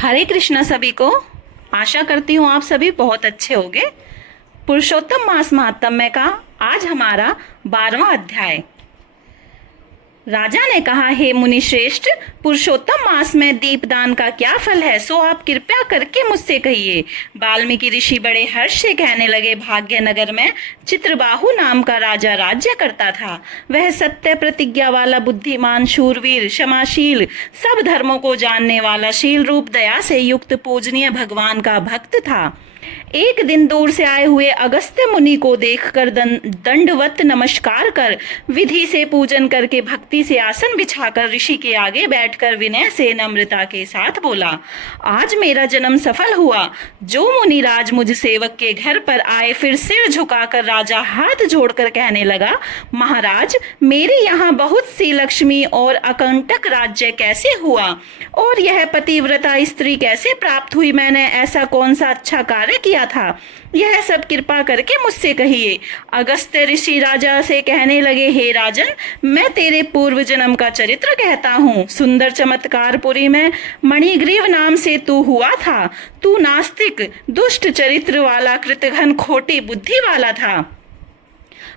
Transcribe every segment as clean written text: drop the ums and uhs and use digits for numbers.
हरे कृष्णा सभी को। आशा करती हूँ आप सभी बहुत अच्छे होंगे। पुरुषोत्तम मास महात्म्य का आज हमारा 12वां अध्याय। राजा ने कहा, हे मुनि श्रेष्ठ, पुरुषोत्तम मास में दीपदान का क्या फल है, सो आप कृपया करके मुझसे कहिए। वाल्मीकि ऋषि बड़े हर्ष से कहने लगे, भाग्यनगर में चित्रबाहु नाम का राजा राज्य करता था। वह सत्य प्रतिज्ञा वाला, बुद्धिमान, शूरवीर, क्षमाशील, सब धर्मों को जानने वाला, शील रूप दया से युक्त, पूजनीय भगवान का भक्त था। एक दिन दूर से आए हुए अगस्त्य मुनि को देखकर दंडवत नमस्कार कर, विधि से पूजन करके, भक्ति से आसन बिछाकर ऋषि के आगे बैठकर विनय से नम्रता के साथ बोला, आज मेरा जन्म सफल हुआ। जो मुनिराज मुझ सेवक के घर पर आए, फिर सिर झुकाकर राजा हाथ जोड़कर कहने लगा, महाराज, मेरे यहाँ बहुत सी लक्ष्मी और अकंटक राज्य कैसे हुआ, और यह पतिव्रता स्त्री कैसे प्राप्त हुई? मैंने ऐसा कौन सा अच्छा कार्य किया था, यह सब कृपा करके मुझसे कहिए। अगस्त्य ऋषि राजा से कहने लगे, हे राजन, मैं तेरे पूर्व जन्म का चरित्र कहता हूँ। सुंदर चमत्कारपुरी में मणिग्रीव नाम से तू हुआ था। तू नास्तिक, दुष्ट चरित्र वाला, कृतघ्न, खोटी बुद्धि वाला था,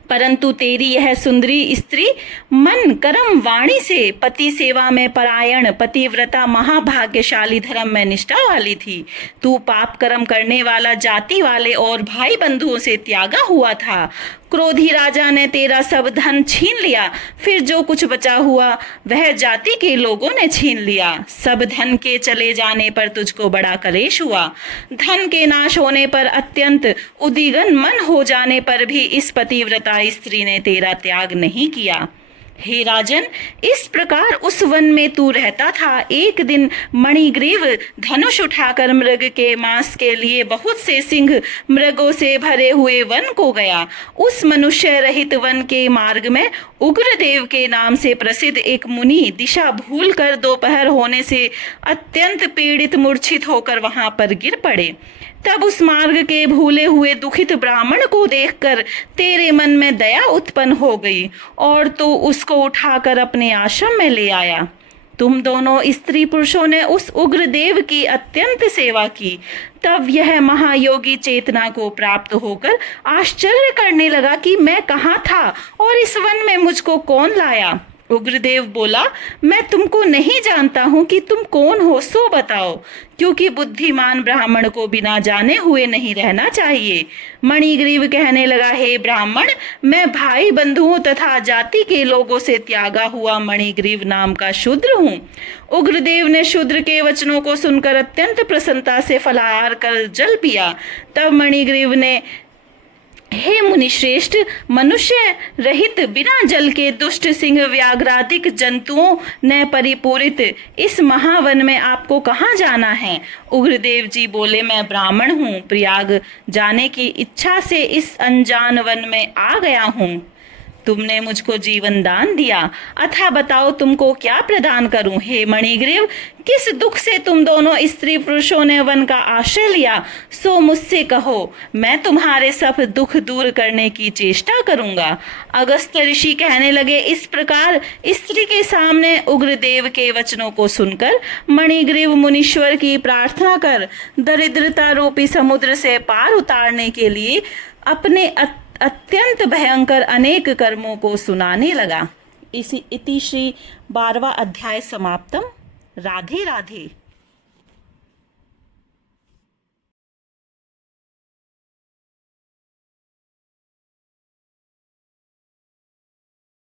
परंतु तेरी यह सुंदरी स्त्री मन, कर्म, वाणी से पति सेवा में परायण, पतिव्रता, महाभाग्यशाली, धर्म में निष्ठा वाली थी। तू पाप कर्म करने वाला, जाति वाले और भाई बंधुओं से त्यागा हुआ था। क्रोधी राजा ने तेरा सब धन छीन लिया, फिर जो कुछ बचा हुआ वह जाति के लोगों ने छीन लिया। सब धन के चले जाने पर तुझको बड़ा कलेश हुआ। धन के नाश होने पर, अत्यंत उद्विग्न मन हो जाने पर भी इस पतिव्रता स्त्री ने तेरा त्याग नहीं किया। हे राजन, इस प्रकार उस वन में तू रहता था। एक दिन मणिग्रीव धनुष उठाकर मृग के मांस के लिए बहुत से सिंह मृगों से भरे हुए वन को गया। उस मनुष्य रहित वन के मार्ग में उग्रदेव के नाम से प्रसिद्ध एक मुनि दिशा भूलकर दोपहर होने से अत्यंत पीड़ित मूर्छित होकर वहां पर गिर पड़े। तब उस मार्ग के भूले हुए दुखित ब्राह्मण को देखकर तेरे मन में दया उत्पन्न हो गई और तू उसको उठाकर अपने आश्रम में ले आया। तुम दोनों स्त्री पुरुषों ने उस उग्रदेव की अत्यंत सेवा की। तब यह महायोगी चेतना को प्राप्त होकर आश्चर्य करने लगा कि मैं कहाँ था और इस वन में मुझको कौन लाया। उग्रदेव बोला, मैं तुमको नहीं जानता हूँ कि तुम कौन हो, सो बताओ, क्योंकि बुद्धिमान ब्राह्मण को बिना जाने हुए नहीं रहना चाहिए। मणिग्रीव कहने लगा, हे ब्राह्मण, मैं भाई बंधुओं तथा जाति के लोगों से त्यागा हुआ मणिग्रीव नाम का शूद्र हूँ। उग्रदेव ने शूद्र के वचनों को सुनकर अत्यंत प्रसन्नता से फलाहार कर जल पिया। तब मणिग्रीव ने, हे मुनि श्रेष्ठ, मनुष्य रहित बिना जल के दुष्ट सिंह व्याघ्रादिक जंतुओं ने परिपूरित इस महावन में आपको कहाँ जाना है? उग्रदेव जी बोले, मैं ब्राह्मण हूँ, प्रयाग जाने की इच्छा से इस अनजान वन में आ गया हूँ। तुमने मुझको जीवन दान दिया, अथा बताओ तुमको क्या प्रदान करूं? हे मणिग्रीव, किस दुख से तुम दोनों स्त्री पुरुषों ने वन का आश्रय लिया, सो मुझसे कहो, मैं तुम्हारे सब दुख दूर करने की चेष्टा करूंगा। अगस्त्य ऋषि कहने लगे, इस प्रकार स्त्री के सामने उग्रदेव के वचनों को सुनकर मणिग्रीव मुनीश्वर की प्रार्थना कर दरिद्रता रूपी समुद्र से पार उतारने के लिए अपने अत्यंत भयंकर अनेक कर्मों को सुनाने लगा। इति श्री 12वां अध्याय समाप्तम। राधे राधे।